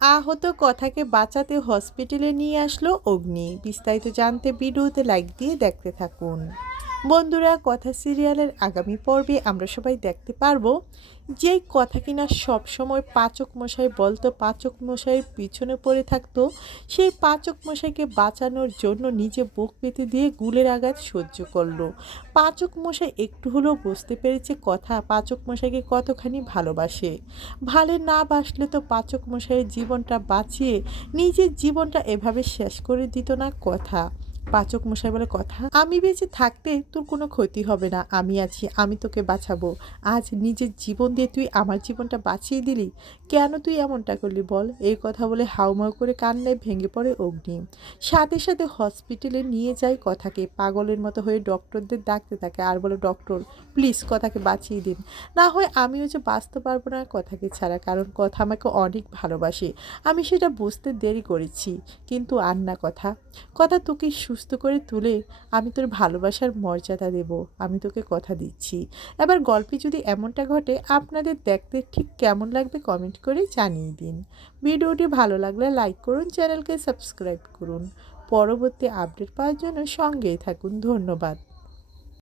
আহত কথাকে বাঁচাতে হসপিটালে নিয়ে আসলো অগ্নি। বিস্তারিত জানতে ভিডিওতে লাইক দিয়ে দেখতে থাকুন। বন্ধুরা, কথা সিরিয়ালের আগামী পর্বে আমরা সবাই দেখতে পারবো যেই কথা কিনা সবসময় পাচক মশাই বলতো, পাচক মশাইয়ের পিছনে পড়ে থাকতো, সেই পাচক মশাইকে বাঁচানোর জন্য নিজে বুক পেতে দিয়ে গুলের আঘাত সহ্য করলো। পাচক মশাই একটু হলেও বুঝতে পেরেছে কথা পাচক মশাইকে কতখানি ভালোবাসে। ভালো না বাসলে তো পাচক মশাইয়ের জীবনটা বাঁচিয়ে নিজের জীবনটা এভাবে শেষ করে দিত না কথা। পাচক মশাই বলে, কথা আমি বেঁচে থাকতে তোর কোনো ক্ষতি হবে না, আমি আছি, আমি তোকে বাঁচাবো। আজ নিজের জীবন দিয়ে তুই আমার জীবনটা বাঁচিয়ে দিলি, কেন তুই এমনটা করলি বল? এই কথা বলে হাউমাউ করে কান্নায় ভেঙে পড়ে অগ্নি। সাথে সাথে হসপিটালে নিয়ে যায় কথাকে, পাগলের মতো হয়ে ডক্টরদের ডাকতে থাকে আর বলে, ডক্টর প্লিজ কথাকে বাঁচিয়ে দিন, না হয় আমিও যে বাঁচতে পারবো না কথাকে ছাড়া, কারণ কথা আমাকে অনেক ভালোবাসে। আমি সেটা বুঝতে দেরি করেছি, কিন্তু আর না কথা। কথা তোকে সুস্থ করে তুলে আমি তোর ভালোবাসার মর্যাদা দেব, আমি তোকে কথা দিচ্ছি। এবার গল্পে যদি এমনটা ঘটে, আপনাদের দেখতে ঠিক কেমন লাগবে কমেন্ট করে জানিয়ে দিন। ভিডিওটি ভালো লাগলে লাইক করুন, চ্যানেলকে সাবস্ক্রাইব করুন। পরবর্তী আপডেট পাওয়ার জন্য সঙ্গেই থাকুন। ধন্যবাদ।